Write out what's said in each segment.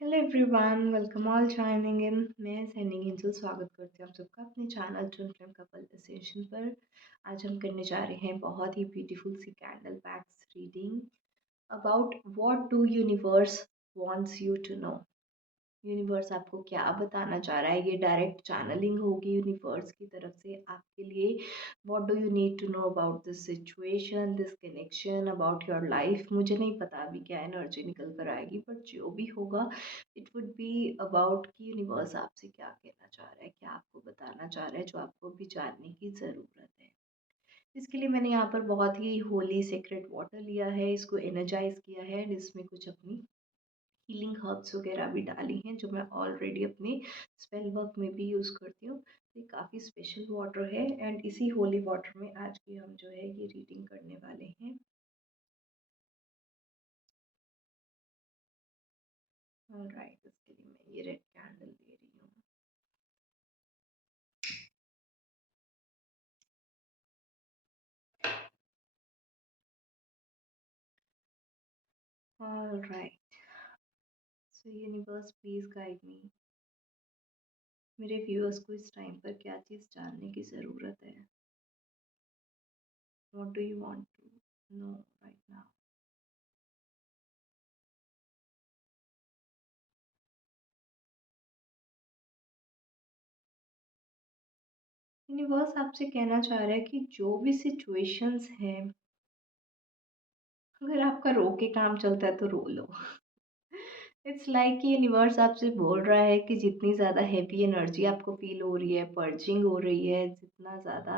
Hello everyone, welcome all joining in. मैं सैनिक हिंसल स्वागत करती हूँ आप सबका अपने channel twin flame couple essential पर। आज हम करने जा रहे हैं बहुत ही ब्यूटीफुल सी candle packs reading about what do universe wants you to know. Universe आपको क्या बताना चाह रहा है, ये डायरेक्ट चैनलिंग होगी यूनिवर्स की तरफ से आपके लिए। What do you need to know about this situation, this connection, about your life. मुझे नहीं पता अभी क्या एनर्जी निकल कर आएगी, बट जो भी होगा इट वुड बी अबाउट कि यूनिवर्स आपसे क्या कहना चाह रहा है, क्या आपको बताना चाह रहा है, जो आपको भी जानने की ज़रूरत है। इसके लिए मैंने यहाँ पर बहुत ही होली सेक्रेट वाटर लिया है, इसको एनर्जाइज किया है एंड इसमें कुछ अपनी हीलिंग हर्ब्स वगैरह भी डाली हैं जो मैं ऑलरेडी अपने स्पेल वर्क में भी यूज़ करती हूँ। ये काफ़ी स्पेशल वाटर है एंड इसी होली वाटर में आज की हम जो है ये रीडिंग करने वाले हैं। ऑलराइट, इसके लिए मैं ये रेड कैंडल ले रही हूँ। Alright, so universe please guide me. मेरे व्यूअर्स को इस टाइम पर क्या चीज़ जानने की ज़रूरत है। What do you want to know right now. Universe आपसे कहना चाह रहा है कि जो भी सिचुएशंस हैं, अगर आपका रो के काम चलता है तो रो लो। इट्स लाइक कि यूनिवर्स आपसे बोल रहा है कि जितनी ज़्यादा हैवी एनर्जी आपको फील हो रही है, पर्जिंग हो रही है, जितना ज़्यादा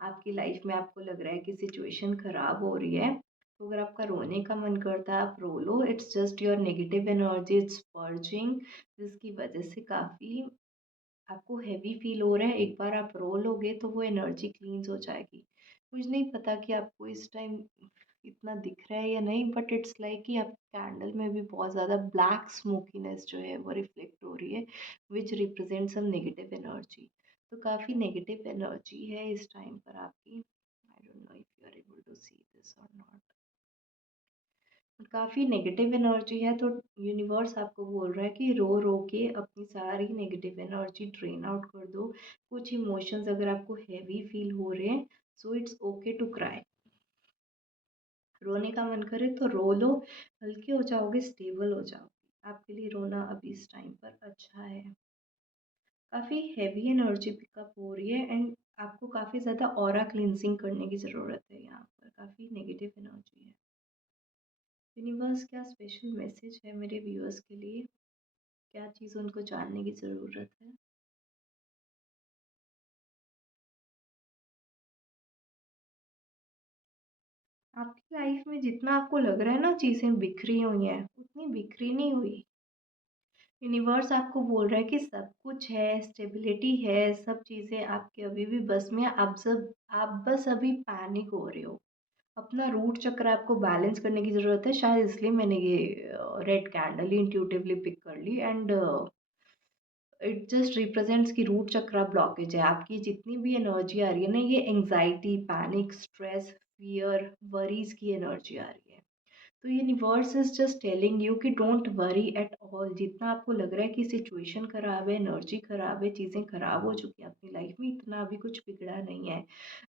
आपकी लाइफ में आपको लग रहा है कि सिचुएशन ख़राब हो रही है, तो अगर आपका रोने का मन करता है आप रो लो। It's just your negative energy, it's purging, जिसकी वजह से काफ़ी आपको हैवी फील हो रहा है। एक बार आप रो लोगे तो वो एनर्जी क्लींस हो जाएगी। मुझे नहीं पता कि आपको इस टाइम इतना दिख रहा है या नहीं, बट इट्स लाइक कि आप कैंडल में भी बहुत ज़्यादा ब्लैक स्मोकीनेस जो है वो रिफ्लेक्ट हो रही है, which represent some negative energy. तो काफ़ी नेगेटिव एनर्जी है इस टाइम पर आपकी। I don't know if you are able to see this और नॉट। काफ़ी नेगेटिव एनर्जी है, तो यूनिवर्स आपको बोल रहा है कि रो रो के अपनी सारी नेगेटिव एनर्जी ड्रेन आउट कर दो। कुछ इमोशंस अगर आपको हैवी फील हो रहे हैं, so it's okay to cry. रोने का मन करे तो रो लो, हल्के हो जाओगे, स्टेबल हो जाओगे। आपके लिए रोना अभी इस टाइम पर अच्छा है। काफ़ी हैवी एनर्जी पिकअप हो रही है एंड आपको काफ़ी ज़्यादा ऑरा क्लिनजिंग करने की ज़रूरत है। यहाँ पर काफ़ी नेगेटिव एनर्जी है। यूनिवर्स क्या स्पेशल मैसेज है मेरे व्यूअर्स के लिए, क्या चीज़ उनको जानने की ज़रूरत है। आपकी लाइफ में जितना आपको लग रहा है ना चीज़ें बिखरी हुई हैं, उतनी बिखरी नहीं हुई। यूनिवर्स आपको बोल रहा है कि सब कुछ है, स्टेबिलिटी है, सब चीज़ें आपके अभी भी बस में हैं। आप बस अभी पैनिक हो रहे हो। अपना रूट चक्र आपको बैलेंस करने की ज़रूरत है। शायद इसलिए मैंने ये रेड कैंडल ही इंट्यूटिवली पिक कर ली एंड इट जस्ट रिप्रेजेंट्स कि रूट चक्रा ब्लॉकेज है। आपकी जितनी भी एनर्जी आ रही है ना, ये anxiety, panic, stress, fear, worries की एनर्जी आ रही है। तो universe is just telling you कि डोंट वरी एट ऑल। जितना आपको लग रहा है कि सिचुएशन खराब है, एनर्जी खराब है, चीज़ें खराब हो चुकी हैं अपनी लाइफ में, इतना अभी कुछ बिगड़ा नहीं है।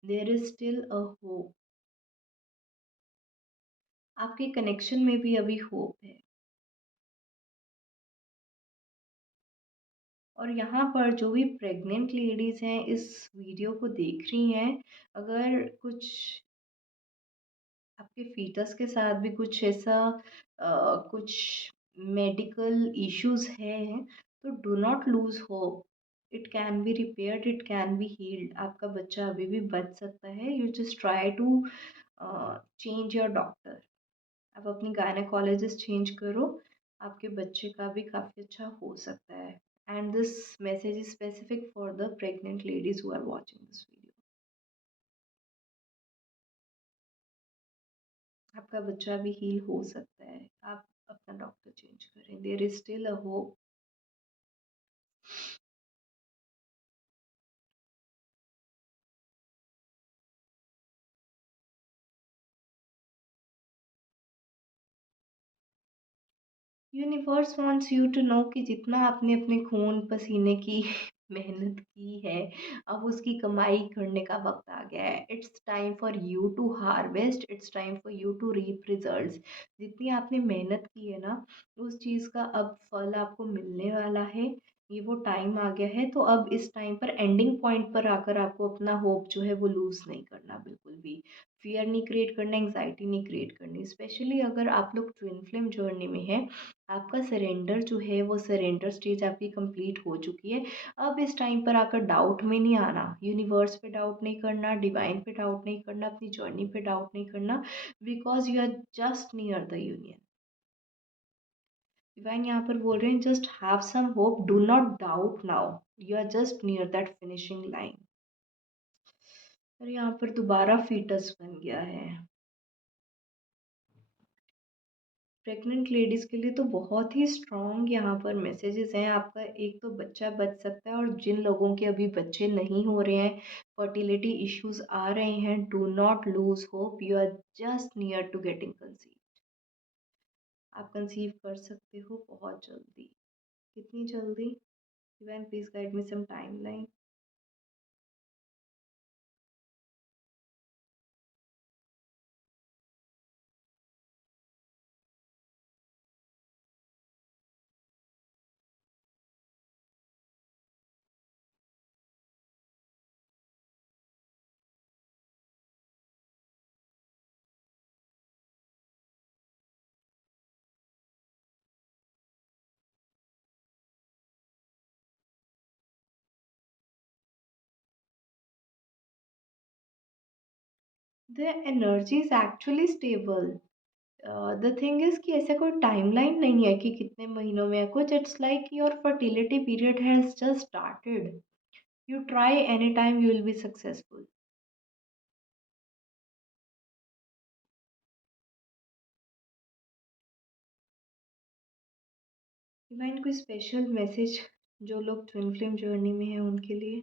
There is still a hope. आपके कनेक्शन में भी अभी होप है। और यहाँ पर जो भी प्रेग्नेंट लेडीज़ हैं इस वीडियो को देख रही हैं, अगर कुछ आपके फीटस के साथ भी कुछ ऐसा कुछ मेडिकल इश्यूज हैं, तो do not lose hope. It can be repaired, it can be healed. आपका बच्चा अभी भी बच सकता है। You just try to change your doctor. आप अपनी गायनेकोलॉजिस्ट चेंज करो, आपके बच्चे का भी काफ़ी अच्छा हो सकता है। And this message is specific for the pregnant ladies who are watching this video. आपका बच्चा भी हील हो सकता है। आप अपना डॉक्टर चेंज करें, there is still a hope. Universe wants you to know कि जितना आपने अपने खून पसीने की मेहनत की है, अब उसकी कमाई करने का वक्त आ गया है। It's time for you to harvest, it's time for you to reap results. जितनी आपने मेहनत की है ना, उस चीज़ का अब फल आपको मिलने वाला है। ये वो टाइम आ गया है, तो अब इस टाइम पर एंडिंग पॉइंट पर आकर आपको अपना होप जो है वो लूज़ नहीं करना बिल्कुल भी। फियर नहीं क्रिएट करना, एंग्जाइटी नहीं क्रिएट करनी। स्पेशली अगर आप लोग ट्विन फ्लेम जर्नी में हैं, आपका सरेंडर जो है वो सरेंडर स्टेज आपकी कंप्लीट हो चुकी है। अब इस टाइम पर आकर डाउट में नहीं आना, यूनिवर्स पे डाउट नहीं करना, डिवाइन पे डाउट नहीं करना, अपनी जर्नी पे डाउट नहीं करना, because you are just near the union. Divine यहाँ पर बोल रहे हैं just have some hope, do not doubt now, you are just near that finishing line. और यहाँ पर दोबारा फीटस बन गया है। प्रेग्नेंट लेडीज़ के लिए तो बहुत ही स्ट्रॉन्ग यहाँ पर मैसेजेस हैं। आपका एक तो बच्चा बच सकता है, और जिन लोगों के अभी बच्चे नहीं हो रहे हैं, फर्टिलिटी इश्यूज आ रहे हैं, do not lose hope, you are just near to getting conceive. आप कंसीव कर सकते हो बहुत जल्दी। कितनी जल्दी? Even please guide me some timeline. The energy is actually stable. The thing is कि ऐसा कोई टाइमलाइन नहीं है कि कितने महीनों में है कुछ। It's like your fertility period has just started. You try anytime, you will be successful. Divine कोई स्पेशल मैसेज जो लोग ट्विन फ्लेम जर्नी में हैं उनके लिए?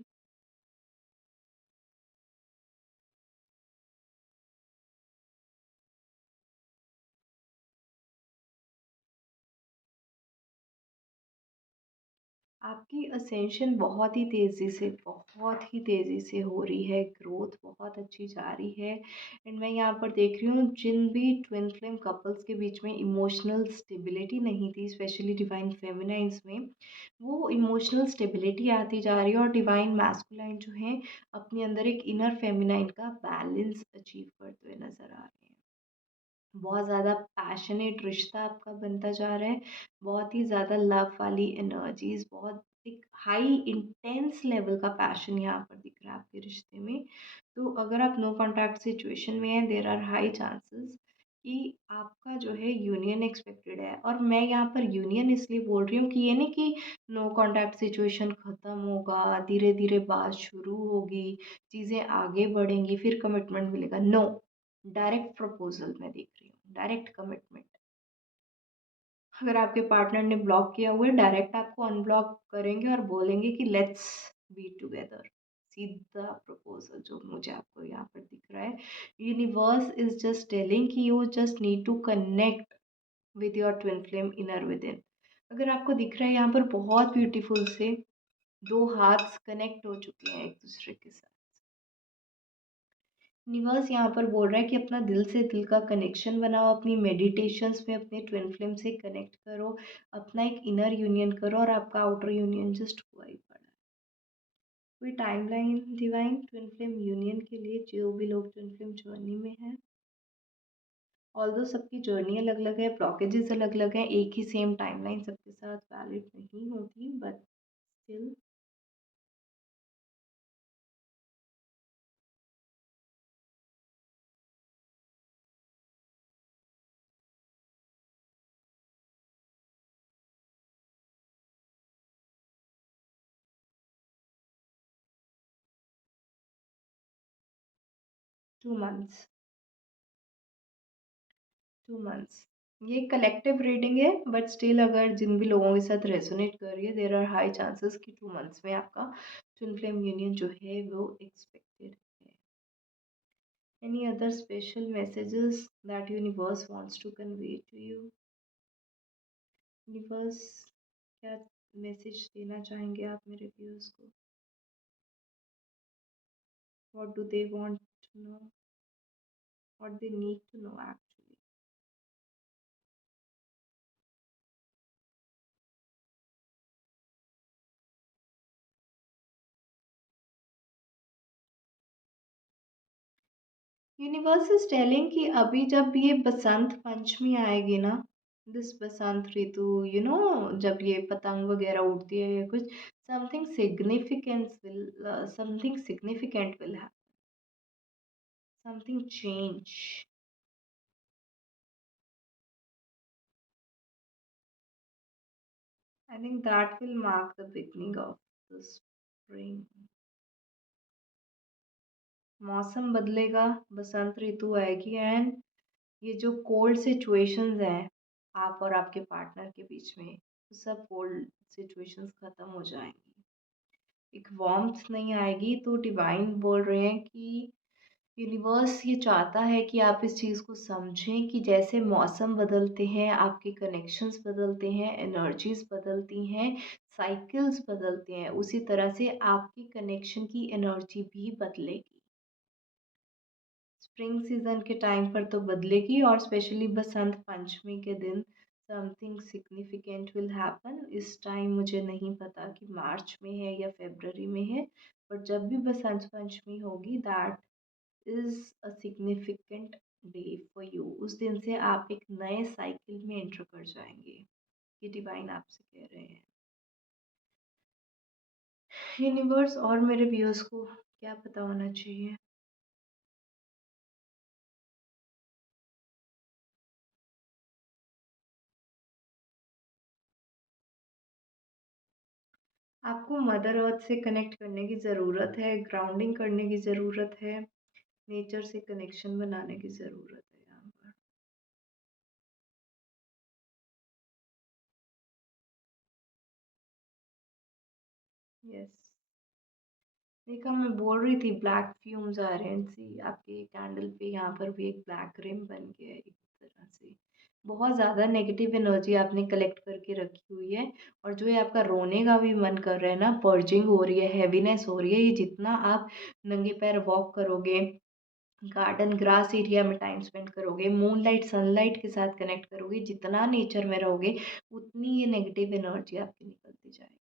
आपकी असेंशन बहुत ही तेज़ी से हो रही है, ग्रोथ बहुत अच्छी जा रही है। एंड मैं यहाँ पर देख रही हूँ जिन भी ट्विन फ्लेम कपल्स के बीच में इमोशनल स्टेबिलिटी नहीं थी, स्पेशली डिवाइन फेमिनाइंस में, वो इमोशनल स्टेबिलिटी आती जा रही है। और डिवाइन मैस्कुलाइन जो है अपने अंदर एक इनर फेमिनाइन का बैलेंस अचीव करते हुए नज़र आ रहे हैं। बहुत ज़्यादा पैशनेट रिश्ता आपका बनता जा रहा है। बहुत ही ज़्यादा लव वाली एनर्जीज़, बहुत एक हाई इंटेंस लेवल का पैशन यहाँ पर दिख रहा है आपके रिश्ते में। तो अगर आप नो कॉन्टैक्ट सिचुएशन में हैं, देयर आर हाई चांसेस कि आपका जो है यूनियन एक्सपेक्टेड है। और मैं यहाँ पर यूनियन इसलिए बोल रही हूँ कि ये नहीं कि नो कॉन्टैक्ट सिचुएशन ख़त्म होगा, धीरे-धीरे बात शुरू होगी, चीज़ें आगे बढ़ेंगी, फिर कमिटमेंट मिलेगा। नो, डायरेक्ट प्रपोज़ल मैं देख रही हूँ, डायरेक्ट कमिटमेंट। अगर आपके पार्टनर ने ब्लॉक किया हुआ है, डायरेक्ट आपको अनब्लॉक करेंगे और बोलेंगे कि लेट्स बी टुगेदर। सीधा प्रपोज़ल जो मुझे आपको यहाँ पर दिख रहा है। यूनिवर्स इज़ जस्ट टेलिंग कि you just need to connect with your twin flame inner within. अगर आपको दिख रहा है यहाँ पर बहुत ब्यूटीफुल से 2 हार्ट्स कनेक्ट हो चुके हैं एक-दूसरे के साथ। यूनिवर्स यहाँ पर बोल रहा है कि अपना दिल से दिल का कनेक्शन बनाओ, अपनी मेडिटेशंस में अपने ट्विन फ्लेम से कनेक्ट करो, अपना एक इनर यूनियन करो, और आपका आउटर यूनियन जस्ट हुआ ही पड़ा है। कोई timeline divine twin flame union के लिए जो भी लोग ट्विन फ्लेम जर्नी में हैं? ऑल्दो सबकी जर्नी अलग अलग है, ब्लॉकेजेस अलग अलग हैं, एक ही सेम टाइमलाइन सबके साथ वैलिड नहीं होती, बट स्टिल 2 मंथ्स। 2 मंथ्स। ये कलेक्टिव रीडिंग है, बट स्टिल अगर जिन भी लोगों के साथ रेजोनेट कर रही है, देर आर हाई चांसेस कि 2 मंथ्स में आपका ट्विन फ्लेम यूनियन जो है वो एक्सपेक्टेड है। Any other special messages that universe wants to convey to you? Universe क्या मैसेज देना चाहेंगे आप मेरे व्यूअर्स को? What do they want to know? What they need to know actually? Universe is telling कि अभी जब ये बसंत पंचमी आएगी ना, दिस बसंत ऋतु, जब ये पतंग वगैरह उड़ती है या कुछ, something significant will happen, something change. I think that will mark the beginning of the spring. मौसम बदलेगा, बसंत ऋतु आएगी एंड ये जो कोल्ड सिचुएशंस हैं आप और आपके पार्टनर के बीच में, वो सब कोल्ड सिचुएशंस खत्म हो जाएंगी, एक वार्मथ नहीं आएगी। तो डिवाइन बोल रहे हैं कि यूनिवर्स ये चाहता है कि आप इस चीज़ को समझें कि जैसे मौसम बदलते हैं, आपके कनेक्शंस बदलते हैं, एनर्जीज बदलती हैं, साइकिल्स बदलते हैं, उसी तरह से आपकी कनेक्शन की एनर्जी भी बदलेगी। स्प्रिंग सीजन के टाइम पर तो बदलेगी, और स्पेशली बसंत पंचमी के दिन समथिंग सिग्निफिकेंट विल हैपन। इस टाइम मुझे नहीं पता कि मार्च में है या फरवरी में है, बट जब भी बसंत पंचमी होगी, that is a significant day for you. उस दिन से आप एक नए साइकिल में एंटर कर जाएंगे, ये डिवाइन आपसे कह रहे हैं। यूनिवर्स और मेरे व्यूअर्स को क्या पता होना चाहिए? आपको मदर अर्थ से कनेक्ट करने की ज़रूरत है, ग्राउंडिंग करने की ज़रूरत है, नेचर से कनेक्शन बनाने की ज़रूरत है यहाँ पर। यस, देखा मैं बोल रही थी ब्लैक फ्यूम्स आ रहे हैं, सी आपके कैंडल पे यहाँ पर भी एक ब्लैक रिम बन गया है एक तरह से। बहुत ज़्यादा नेगेटिव एनर्जी आपने कलेक्ट करके रखी हुई है, और जो ये आपका रोने का भी मन कर रहा है ना, पर्जिंग हो रही है, हैवीनेस हो रही है, ये जितना आप नंगे पैर वॉक करोगे, गार्डन ग्रास एरिया में टाइम स्पेंड करोगे, मूनलाइट सनलाइट के साथ कनेक्ट करोगे, जितना नेचर में रहोगे, उतनी ये नेगेटिव एनर्जी आपकी निकलती जाएगी।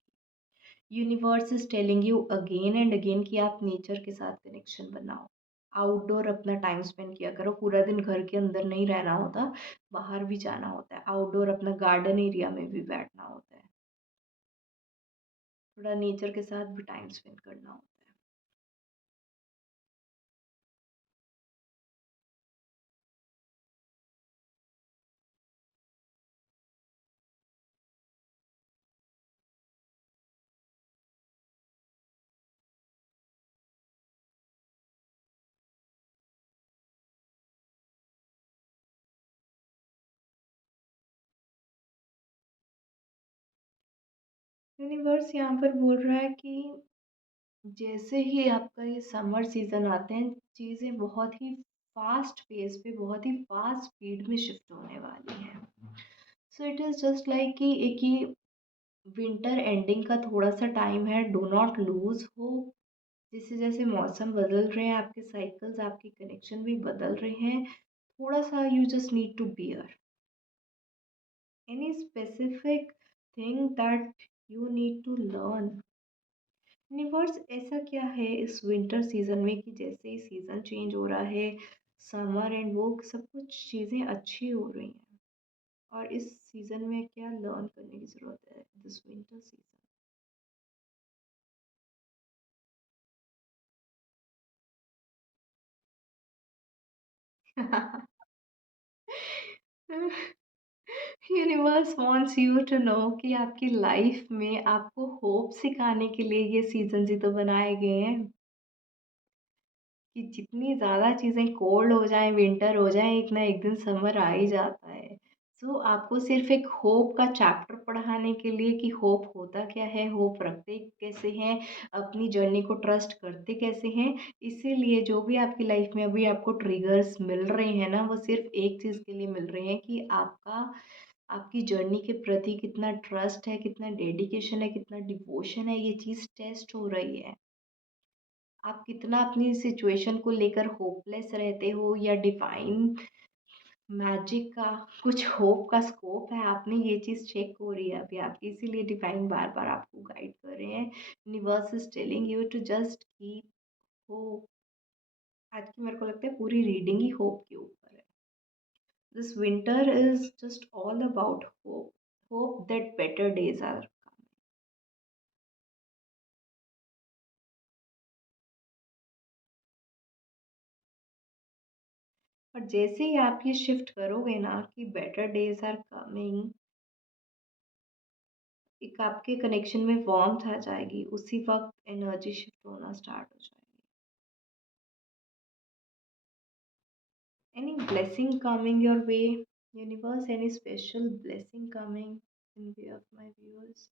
Universe is telling you again and again कि आप नेचर के साथ कनेक्शन बनाओ, आउटडोर अपना टाइम स्पेंड किया करो, पूरा दिन घर के अंदर नहीं रहना होता, बाहर भी जाना होता है, आउटडोर अपना गार्डन एरिया में भी बैठना होता है, थोड़ा नेचर के साथ भी टाइम स्पेंड करना होता है। यूनिवर्स यहाँ पर बोल रहा है कि जैसे ही आपका ये समर सीज़न आते हैं, चीज़ें बहुत ही फास्ट पेस पे, बहुत ही फास्ट स्पीड में शिफ्ट होने वाली हैं। So it is just like कि एक ही विंटर एंडिंग का थोड़ा सा टाइम है, डू नॉट लूज होप। जैसे जैसे मौसम बदल रहे हैं, आपके साइकिल्स, आपके कनेक्शन भी बदल रहे हैं, थोड़ा सा you just need to bear any specific thing that you need to learn. Universe ऐसा क्या है इस विंटर सीजन में कि जैसे ही सीजन चेंज हो रहा है, समर एंड वो सब कुछ चीज़ें अच्छी हो रही हैं, और इस सीजन में क्या लर्न करने की ज़रूरत है this winter season? Universe wants you to know कि आपकी लाइफ में आपको होप सिखाने के लिए ये सीजन ही तो बनाए गए हैं, कि जितनी ज़्यादा चीज़ें कोल्ड हो जाएँ, विंटर हो जाए, एक ना एक दिन समर आ ही जाता है। सो आपको सिर्फ़ एक होप का चैप्टर पढ़ाने के लिए कि होप होता क्या है, होप रखते कैसे हैं, अपनी जर्नी को ट्रस्ट करते कैसे हैं। इसीलिए जो भी आपकी लाइफ़ में अभी आपको ट्रिगर्स मिल रहे हैं ना, वो सिर्फ़ एक चीज़ के लिए मिल रहे हैं कि आपका आपकी जर्नी के प्रति कितना ट्रस्ट है, कितना डेडिकेशन है, कितना डिवोशन है, ये चीज़ टेस्ट हो रही है। आप कितना अपनी सिचुएशन को लेकर होपलेस रहते हो या डिवाइन मैजिक का कुछ होप का स्कोप है, आप में ये चीज़ चेक हो रही है अभी आपकी, इसीलिए डिवाइन बार-बार आपको गाइड कर रहे हैं। Universe is telling you to just keep hope. आज की मेरे को लगता है पूरी रीडिंग ही होप के ऊपर है। This winter is just all about hope, hope that better days are coming. और जैसे ही आप ये शिफ्ट करोगे ना कि बेटर डेज़ आर कमिंग, एक आपके कनेक्शन में वार्मथ आ जाएगी, उसी वक़्त एनर्जी शिफ्ट होना स्टार्ट हो जाएगी। Any blessing coming your way? Universe, any special blessing coming in way of my viewers?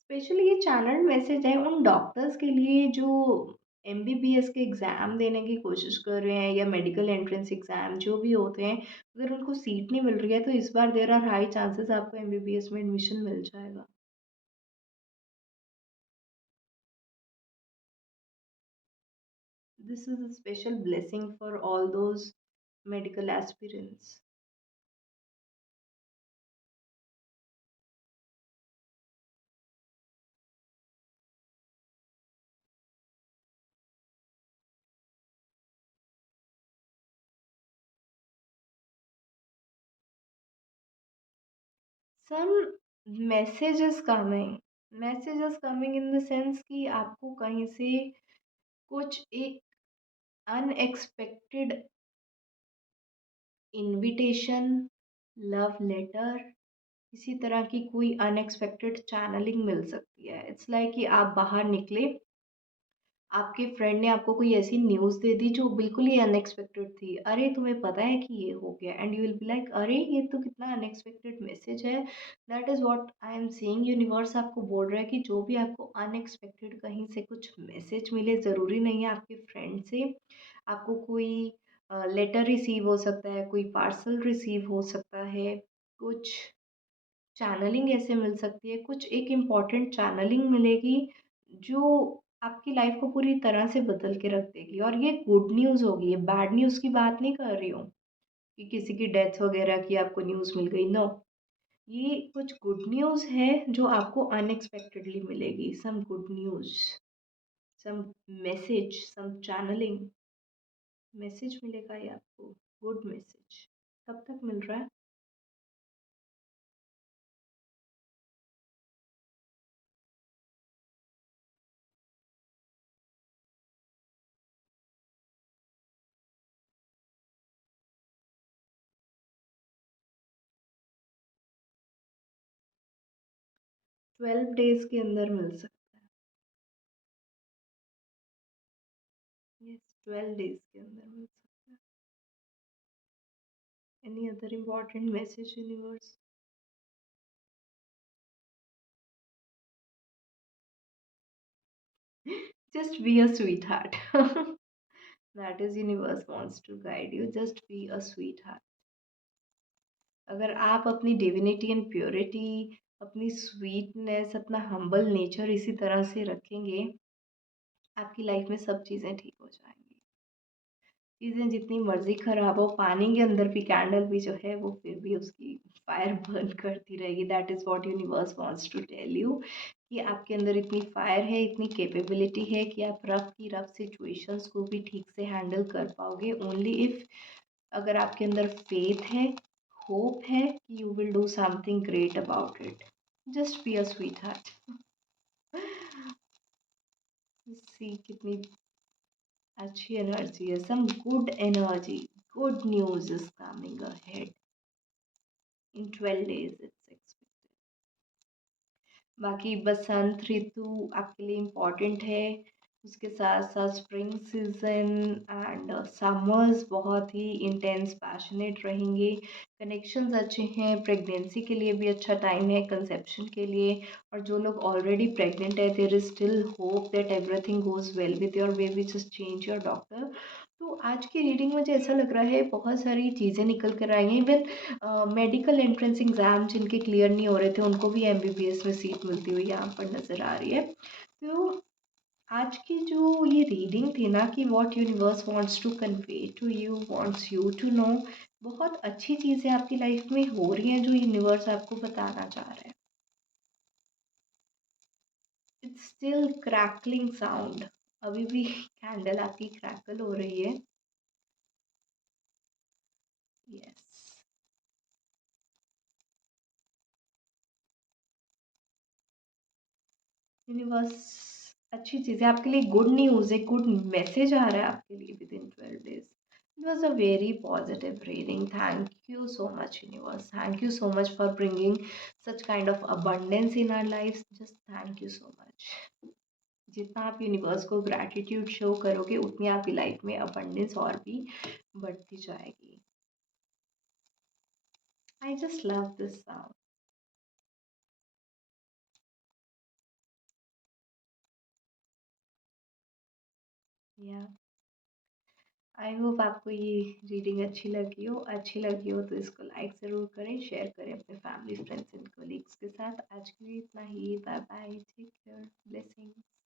Specially ये चैनल मैसेज है उन डॉक्टर्स के लिए जो एमबीबीएस के एग्ज़ाम देने की कोशिश कर रहे हैं या मेडिकल एंट्रेंस एग्ज़ाम जो भी होते हैं, अगर उनको सीट नहीं मिल रही है तो इस बार देयर आर हाई चांसेस आपको एमबीबीएस में एडमिशन मिल जाएगा। This is a special blessing for all those medical aspirants. Some messages coming, messages coming in the sense कि आपको कहीं से कुछ एक अनएक्सपेक्टेड इनविटेशन, लव लेटर, किसी तरह की कोई अनएक्सपेक्टेड चैनलिंग मिल सकती है। इट्स लाइक कि आप बाहर निकले, आपके फ्रेंड ने आपको कोई ऐसी न्यूज़ दे दी जो बिल्कुल ही अनएक्सपेक्टेड थी। अरे तुम्हें पता है कि ये हो गया, and you will be like अरे ये तो कितना अनएक्सपेक्टेड मैसेज है। That is what I am saying, universe आपको बोल रहा है कि जो भी आपको अनएक्सपेक्टेड कहीं से कुछ मैसेज मिले, ज़रूरी नहीं है आपके फ्रेंड से, आपको कोई लेटर रिसीव हो सकता है, कोई पार्सल रिसीव हो सकता है, कुछ चैनलिंग ऐसे मिल सकती है, कुछ एक इम्पॉर्टेंट चैनलिंग मिलेगी जो आपकी लाइफ को पूरी तरह से बदल के रख देगी, और ये गुड न्यूज़ होगी, ये बैड न्यूज़ की बात नहीं कर रही हूँ कि किसी की डेथ वगैरह की आपको न्यूज़ मिल गई, नो। ये कुछ गुड न्यूज़ है जो आपको अनएक्सपेक्टेडली मिलेगी, some good news, some message, some channelling message मिलेगा ये आपको, गुड मैसेज। कब तक मिल रहा है? 12 डेज़ के अंदर मिल सकता है। यस, 12 डेज़ के अंदर मिल सकता है। Any other important message, universe? Just be a sweetheart. That is universe wants to guide you. Just be a sweetheart. अगर आप अपनी डिविनिटी एंड प्योरिटी, अपनी स्वीटनेस, अपना हम्बल नेचर इसी तरह से रखेंगे, आपकी लाइफ में सब चीज़ें ठीक हो जाएंगी। चीज़ें जितनी मर्ज़ी ख़राब हो, पानी के अंदर भी कैंडल भी जो है वो फिर भी उसकी फायर बर्न करती रहेगी। That is what universe wants to tell you कि आपके अंदर इतनी फायर है, इतनी कैपेबिलिटी है कि आप रफ़ की रफ़ सिचुएशंस को भी ठीक से हैंडल कर पाओगे, ओनली इफ़ अगर आपके अंदर फेथ है, होप है कि you will do something great about it. Just be a sweetheart. See कितनी अच्छी एनर्जी है, some good energy, good news is coming ahead in 12 days it's expected. बाकी बसंत ऋतु आपके लिए इम्पोर्टेंट है। उसके साथ साथ स्प्रिंग सीजन एंड समर्स बहुत ही इंटेंस पैशनेट रहेंगे। कनेक्शंस अच्छे हैं, प्रेगनेंसी के लिए भी अच्छा टाइम है, कंसेप्शन के लिए। और जो लोग ऑलरेडी प्रेग्नेंट है, there is still hope that everything goes well with your baby, just change your doctor. तो आज की रीडिंग मुझे ऐसा लग रहा है बहुत सारी चीज़ें निकल कर आई हैं। इवन मेडिकल एंट्रेंस एग्ज़ाम जिनके क्लियर नहीं हो रहे थे, उनको भी एमबीबीएस में सीट मिलती हुई यहाँ पर नज़र आ रही है। तो आज की जो ये रीडिंग थी ना कि what universe wants to convey to you, wants you to know, बहुत अच्छी चीज़ें आपकी लाइफ में हो रही हैं जो यूनिवर्स आपको बताना चाह रहा है। इट्स स्टिल क्रैकलिंग साउंड, अभी भी कैंडल आपकी क्रैकल हो रही है। यस, यूनिवर्स अच्छी चीज़ है आपके लिए, गुड न्यूज़ है, गुड मैसेज आ रहा है आपके लिए with in 12 days। It was a very positive reading. Thank you so much, universe. Thank you so much for bringing such kind of abundance in our lives. Just thank you so much. जितना आप universe को gratitude show करोगे, उतनी आपकी life में abundance और भी बढ़ती जाएगी। I just love this sound. या आई होप आपको ये रीडिंग अच्छी लगी हो तो इसको लाइक ज़रूर करें, शेयर करें अपने फैमिली फ्रेंड्स एंड कोलीग्स के साथ। आज के लिए इतना ही, bye bye, take care, blessings.